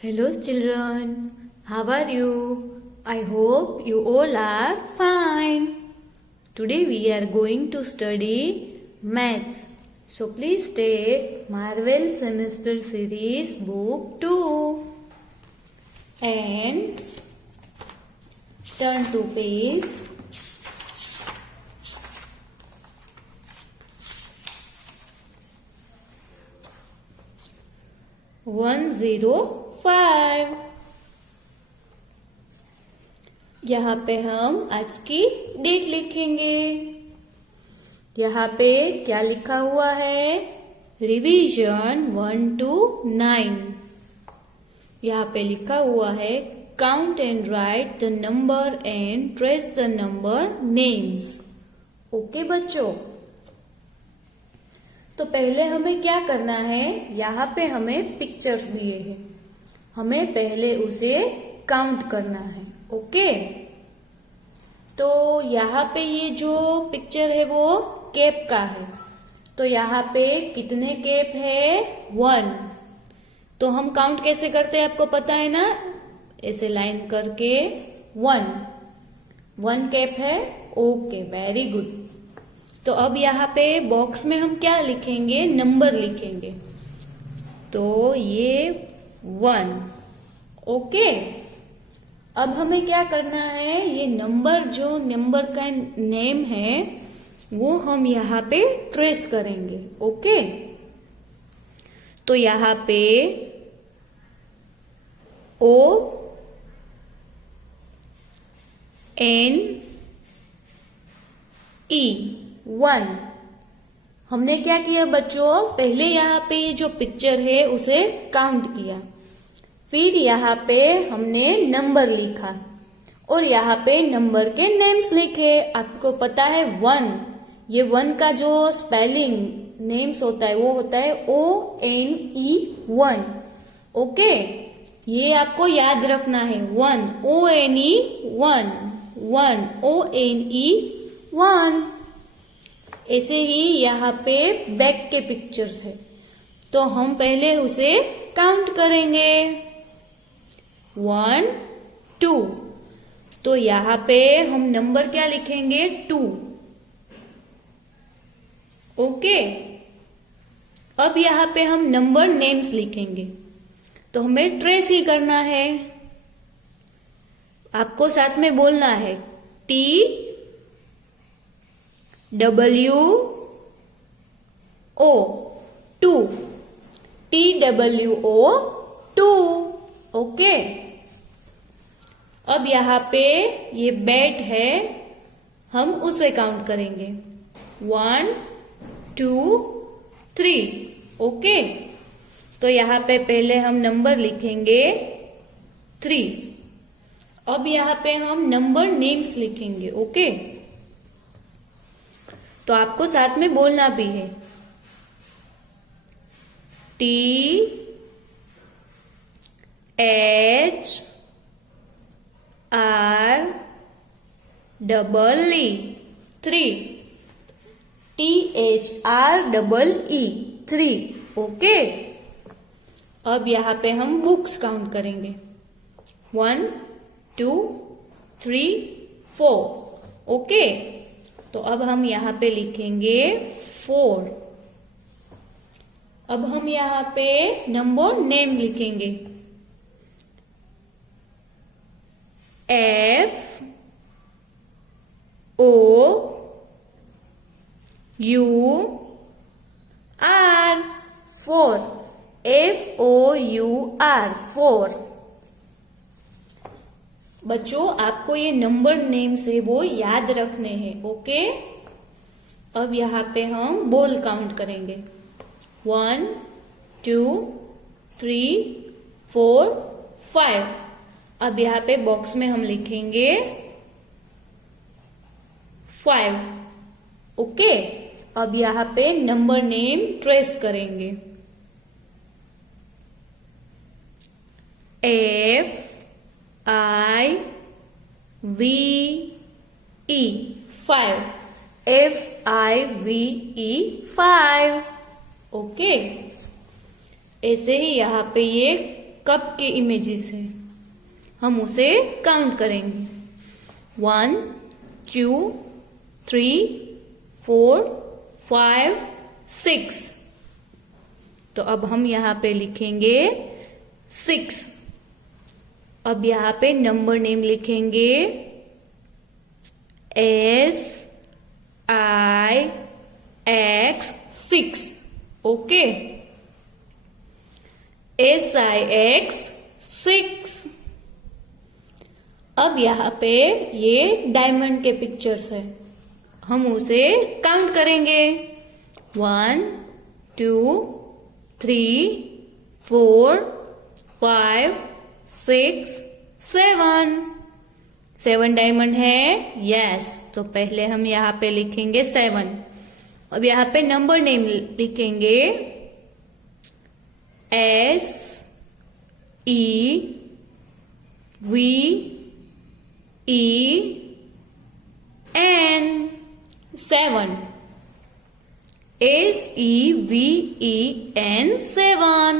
Hello children, how are you? I hope you all are fine. Today we are going to study maths. So please take Marvel Semester Series book 2 and turn to page 105। यहाँ पे हम आज की date लिखेंगे। यहाँ पे क्या लिखा हुआ है? Revision 1 to 9। यहाँ पे लिखा हुआ है count and right the number and trace the number names. Okay बच्चों, तो पहले हमें क्या करना है? यहाँ पे हमें पिक्चर्स दिए हैं, हमें पहले उसे काउंट करना है। ओके, तो यहाँ पे ये जो पिक्चर है वो केप का है। तो यहाँ पे कितने केप है? 1। तो हम काउंट कैसे करते हैं आपको पता है ना? ऐसे लाइन करके 1 केप है। Okay, very good. तो अब यहाँ पे बॉक्स में हम क्या लिखेंगे? नंबर लिखेंगे। तो ये 1। ओके, अब हमें क्या करना है? ये नंबर, जो नंबर का नेम है वो हम यहाँ पे ट्रेस करेंगे। ओके, तो यहाँ पे ONE हमने क्या किया बच्चों? पहले यहाँ पे ये जो पिक्चर है उसे काउंट किया, फिर यहाँ पे हमने नंबर लिखा और यहाँ पे नंबर के नेम्स लिखे। आपको पता है 1, ये 1 का जो स्पेलिंग नेम्स होता है वो होता है ONE 1। ओके, ये आपको याद रखना है। 1 ONE 1। ऐसे ही यहाँ पे बैक के पिक्चर्स है, तो हम पहले उसे काउंट करेंगे। 1 2। तो यहाँ पे हम नंबर क्या लिखेंगे? 2। ओके, अब यहाँ पे हम नंबर नेम्स लिखेंगे। तो हमें ट्रेस ही करना है। आपको साथ में बोलना है TWO 2। TWO 2। ओके, अब यहाँ पे ये बेड है, हम उसे काउंट करेंगे। 1 2 3। ओके, तो यहाँ पे पहले हम नंबर लिखेंगे 3। अब यहाँ पे हम नंबर नेम्स लिखेंगे। ओके, तो आपको साथ में बोलना भी है THREE 3। ओके, अब यहाँ पे हम बुक्स काउंट करेंगे। 1 2 3 4। ओके, तो अब हम यहाँ पे लिखेंगे 4। अब हम यहाँ पे नंबर नेम लिखेंगे। FOUR 4। बच्चों, आपको ये नंबर नेम से वो याद रखने हैं। ओके, अब यहाँ पे हम बोल काउंट करेंगे। 1 2 3 4 5। अब यहाँ पे बॉक्स में हम लिखेंगे 5। ओके, अब यहाँ पे नंबर नेम ट्रेस करेंगे। FIVE 5। ओके, ऐसे ही यहाँ पे ये कप के इमेजेस है, हम उसे काउंट करेंगे। 1 2 3 4 5 6। तो अब हम यहाँ पे लिखेंगे 6। अब यहाँ पे नंबर नेम लिखेंगे SIX 6। Okay, SIX 6। अब यहाँ पे ये डायमंड के पिक्चर्स है, हम उसे काउंट करेंगे। 1 2 3 4 5 6 7। 7 डायमंड है, यस। तो पहले हम यहाँ पे लिखेंगे 7। अब यहाँ पे नंबर नेम लिखेंगे SEVEN 7। SEVEN 7।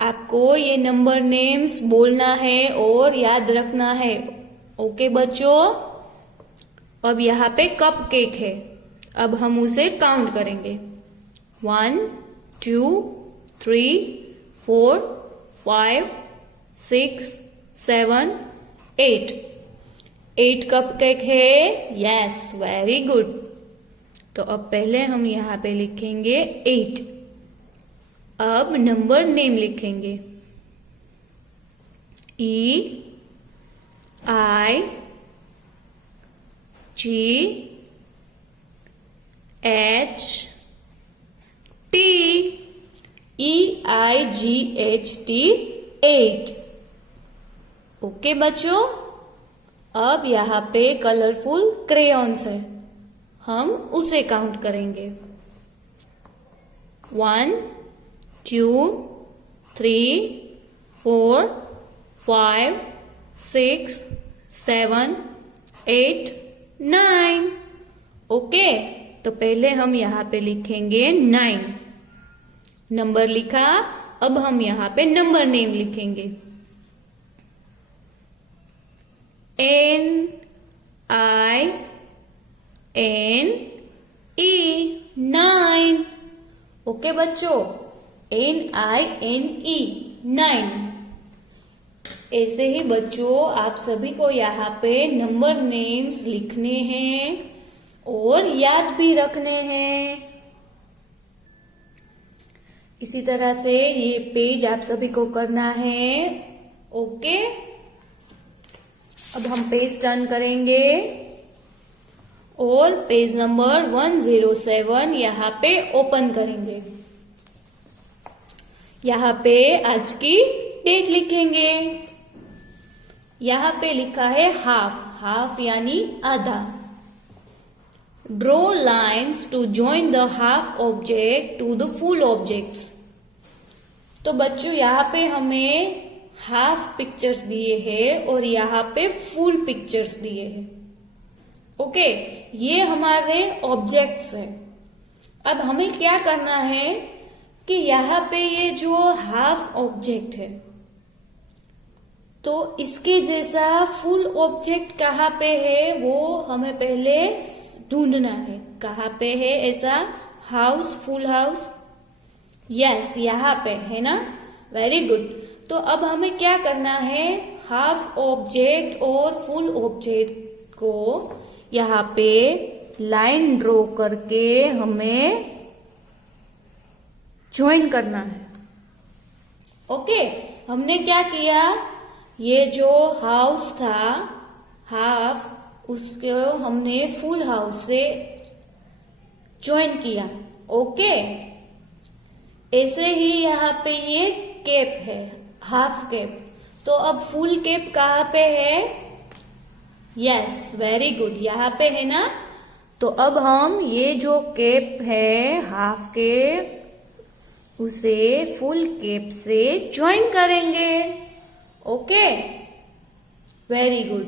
आपको ये नंबर नेम्स बोलना है और याद रखना है। ओके बच्चों, अब यहाँ पे कप केक है, अब हम उसे काउंट करेंगे। 1 2 3 4 5 6 7 8। 8 कप केक है, यस, वेरी गुड। तो अब पहले हम यहाँ पे लिखेंगे 8। अब नंबर नेम लिखेंगे EIGHT 8। ओके बच्चों, अब यहाँ पे कलरफुल क्रेयॉन्स है, हम उसे काउंट करेंगे। 1 2 3 4 5 6 7 8 9। ओके, तो पहले हम यहाँ पे लिखेंगे 9। नंबर लिखा, अब हम यहाँ पे नंबर नेम लिखेंगे NINE 9। ओके बच्चों, NINE 9। ऐसे ही बच्चों आप सभी को यहाँ पे नंबर नेम्स लिखने हैं और याद भी रखने हैं। इसी तरह से ये पेज आप सभी को करना है। ओके, अब हम पेज टर्न करेंगे और पेज नंबर 107 यहाँ पे ओपन करेंगे। यहाँ पे आज की डेट लिखेंगे। यहाँ पे लिखा है हाफ, हाफ यानी आधा। Draw lines to join the half object to the full objects. तो बच्चों यहाँ पे हमें हाफ पिक्चर्स दिए हैं और यहाँ पे फुल पिक्चर्स दिए हैं। ओके, ये हमारे ऑब्जेक्ट्स हैं। अब हमें क्या करना है कि यहाँ पे ये जो हाफ ऑब्जेक्ट है, तो इसके जैसा फुल ऑब्जेक्ट कहाँ पे है वो हमें पहले ढूंढना है। कहाँ पे है ऐसा हाउस, फुल हाउस? यस, यहाँ पे है ना, वेरी गुड। तो अब हमें क्या करना है, हाफ ऑब्जेक्ट और फुल ऑब्जेक्ट को यहाँ पे लाइन ड्रॉ करके हमें ज्वाइन करना है। ओके, हमने क्या किया, ये जो हाउस था हाफ, उसको हमने फुल हाउस से ज्वाइन किया। ओके, ऐसे ही यहाँ पे ये कैप है, हाफ कैप। तो अब फुल कैप कहाँ पे है? यस, वेरी गुड, यहाँ पे है ना। तो अब हम ये जो कैप है हाफ कैप, उसे फुल कैप से ज्वाइन करेंगे। Okay, very good.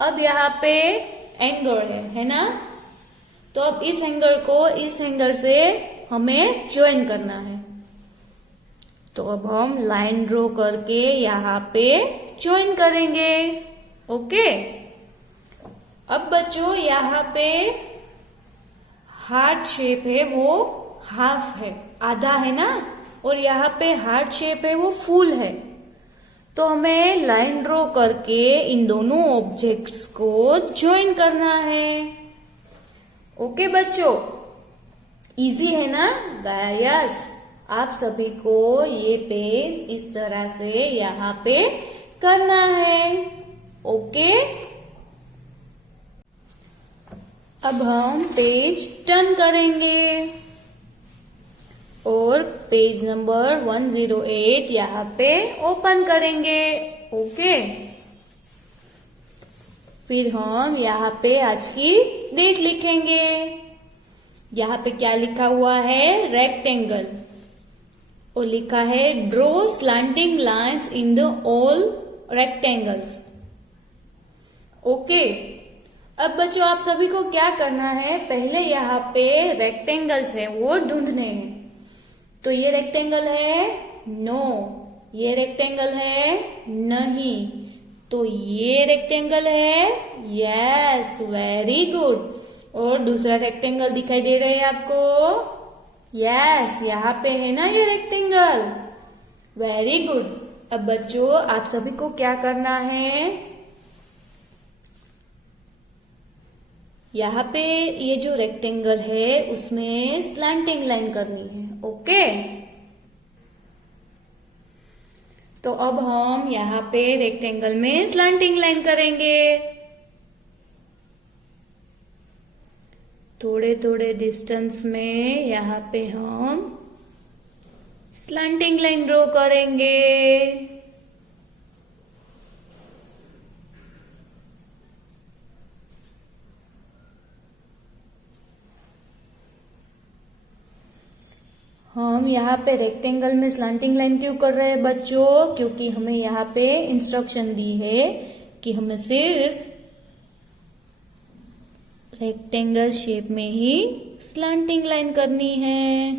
अब यहाँ पे एंगर है ना। तो अब इस एंगर को इस एंगर से हमें ज्वाइन करना है। तो अब हम लाइन ड्रॉ करके यहाँ पे ज्वाइन करेंगे। ओके, अब बच्चों यहाँ पे हार्ट शेप है वो हाफ है, आधा है ना, और यहाँ पे हार्ट शेप है वो फुल है। तो हमें लाइन ड्रॉ करके इन दोनों ऑब्जेक्ट्स को ज्वाइन करना है। ओके बच्चों, इजी है ना? यस, आप सभी को ये पेज इस तरह से यहाँ पे करना है। ओके, अब हम पेज टर्न करेंगे और पेज नंबर 108 यहाँ पे ओपन करेंगे। ओके, फिर हम यहाँ पे आज की डेट लिखेंगे। यहाँ पे क्या लिखा हुआ है? रेक्टेंगल, और लिखा है draw slanting lines in the all rectangles. Okay, अब बच्चों आप सभी को क्या करना है? पहले यहाँ पे रेक्टेंगल्स है वो ढूंढने हैं। तो ये रेक्टेंगल है? नो। ये रेक्टेंगल है? नहीं। तो ये रेक्टेंगल है? Yes, very good. और दूसरा रेक्टेंगल दिखाई दे रहा है आपको? यस, यहाँ पे है ना ये रेक्टेंगल, वेरी गुड। अब बच्चों आप सभी को क्या करना है? यहाँ पे ये जो रेक्टेंगल है उसमें स्लैंटिंग लाइन करनी है। ओके, तो अब हम यहाँ पे रेक्टेंगल में स्लैंटिंग लाइन करेंगे। थोड़े थोड़े डिस्टेंस में यहाँ पे हम स्लैंटिंग लाइन ड्रॉ करेंगे। हम यहाँ पे रेक्टेंगल में स्लैंटिंग लाइन क्यों कर रहे हैं बच्चों? क्योंकि हमें यहाँ पे इंस्ट्रक्शन दी है कि हमें सिर्फ रेक्टेंगल शेप में ही स्लैंटिंग लाइन करनी है।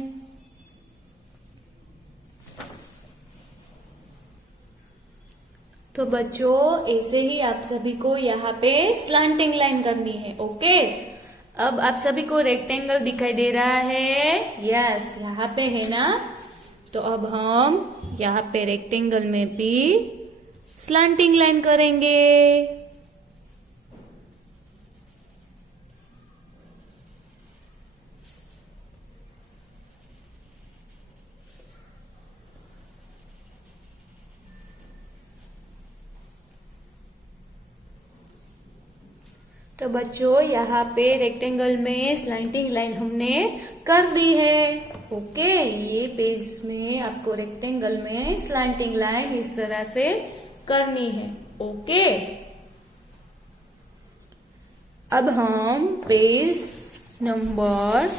तो बच्चों ऐसे ही आप सभी को यहाँ पे स्लैंटिंग लाइन करनी है। ओके, अब आप सभी को रेक्टेंगल दिखाई दे रहा है? यस, यहाँ पे है ना। तो अब हम यहाँ पे रेक्टेंगल में भी स्लैंटिंग लाइन करेंगे। तो बच्चों यहाँ पे रेक्टेंगल में स्लैंटिंग लाइन हमने कर दी है। ओके, ये पेज में आपको रेक्टेंगल में स्लैंटिंग लाइन इस तरह से करनी है। ओके, अब हम पेज नंबर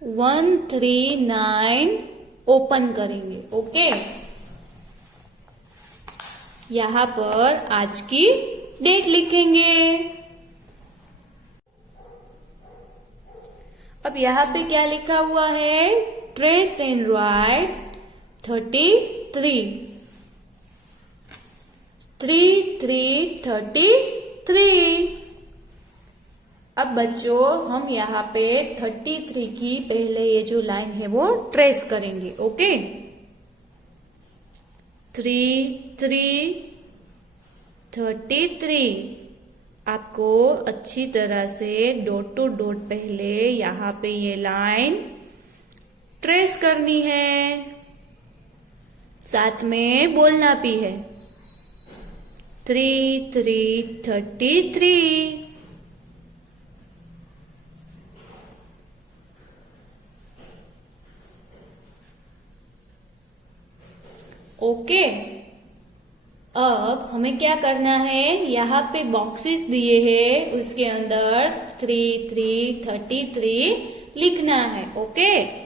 139 ओपन करेंगे। ओके, यहाँ पर आज की डेट लिखेंगे। अब यहाँ पे क्या लिखा हुआ है? Trace and right 33 33। अब बच्चों हम यहाँ पे 33 की पहले ये जो लाइन है वो ट्रेस करेंगे। ओके, 33 आपको अच्छी तरह से डॉट टू डॉट पहले यहाँ पे ये लाइन ट्रेस करनी है, साथ में बोलना भी है 33। ओके, अब हमें क्या करना है? यहाँ पे बॉक्सेस दिए हैं, उसके अंदर 33 लिखना है। ओके,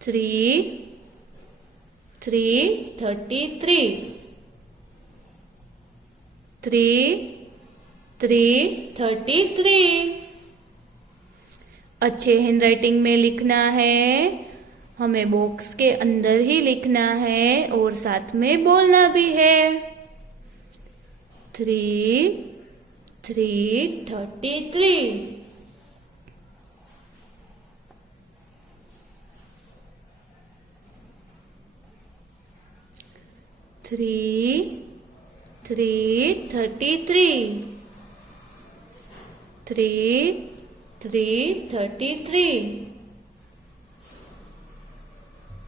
33 333। अच्छे हैंडराइटिंग में लिखना है, हमें बॉक्स के अंदर ही लिखना है और साथ में बोलना भी है। 333। थ्री 333।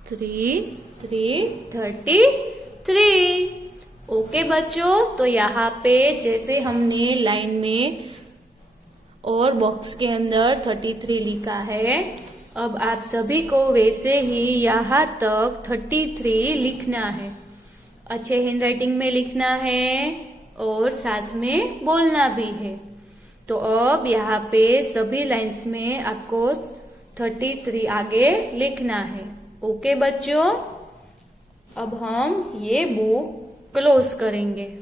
333। ओके बच्चों, तो यहाँ पे जैसे हमने लाइन में और बॉक्स के अंदर 33 लिखा है, अब आप सभी को वैसे ही यहाँ तक 33 लिखना है। अच्छे हैंडराइटिंग में लिखना है और साथ में बोलना भी है। तो अब यहाँ पे सभी लाइंस में आपको 33 आगे लिखना है। ओके बच्चों, अब हम ये बुक क्लोज करेंगे।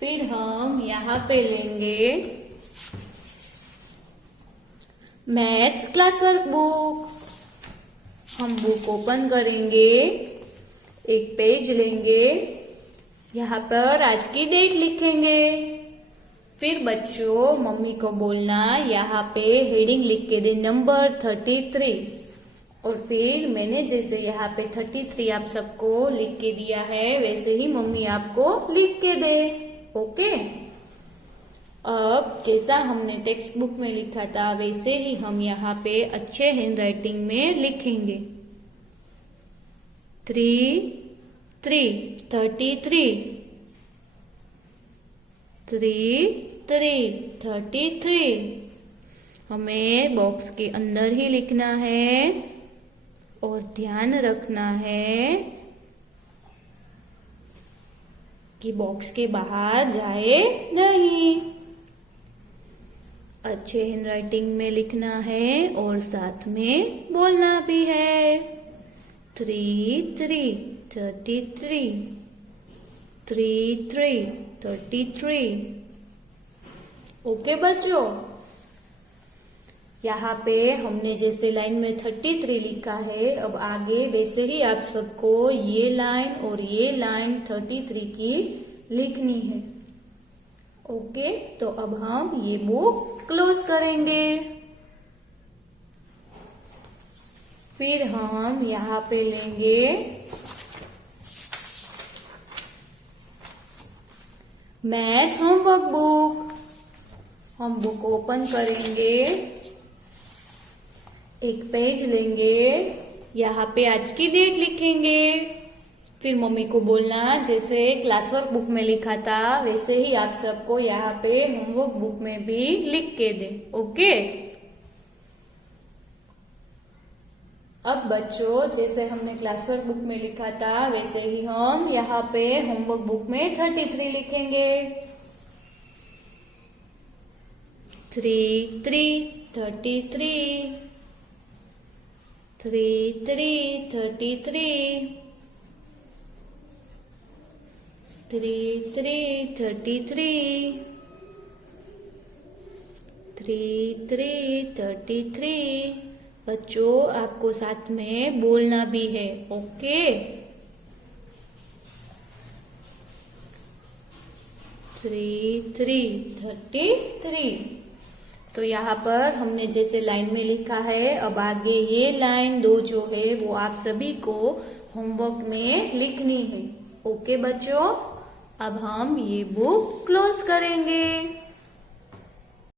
फिर हम यहाँ पे लेंगे मैथ्स क्लास वर्क बुक। हम बुक ओपन करेंगे, एक पेज लेंगे, यहाँ पर आज की डेट लिखेंगे। फिर बच्चों मम्मी को बोलना यहाँ पे हेडिंग लिख के दे नंबर 33, और फिर मैंने जैसे यहाँ पे 33 आप सबको लिख के दिया है वैसे ही मम्मी आपको लिख के दे। ओके, अब जैसा हमने टेक्स्ट बुक में लिखा था वैसे ही हम यहाँ पे अच्छे हैंडराइटिंग में लिखेंगे। 33। 33। हमें बॉक्स के अंदर ही लिखना है और ध्यान रखना है कि बॉक्स के बाहर जाए नहीं। अच्छे हैंडराइटिंग में लिखना है और साथ में बोलना भी है। 33। ओके बच्चों, यहाँ पे हमने जैसे लाइन में 33 लिखा है, अब आगे वैसे ही आप सबको ये लाइन और ये लाइन 33 की लिखनी है। ओके, तो अब हम ये बुक क्लोज करेंगे। फिर हम यहाँ पे लेंगे मैथ्स होमवर्क बुक। हम बुक ओपन करेंगे, एक पेज लेंगे, यहाँ पे आज की डेट लिखेंगे। फिर मम्मी को बोलना जैसे क्लास वर्क बुक में लिखा था वैसे ही आप सबको यहाँ पे होमवर्क बुक में भी लिख के दे। ओके, अब बच्चों जैसे हमने क्लास वर्क बुक में लिखा था वैसे ही हम यहाँ पे होमवर्क बुक में 33 लिखेंगे। 33। 33। बच्चों आपको साथ में बोलना भी है। ओके, 33। तो यहाँ पर हमने जैसे लाइन में लिखा है, अब आगे ये लाइन 2 जो है वो आप सभी को होमवर्क में लिखनी है। ओके बच्चों, अब हम ये बुक क्लोज करेंगे।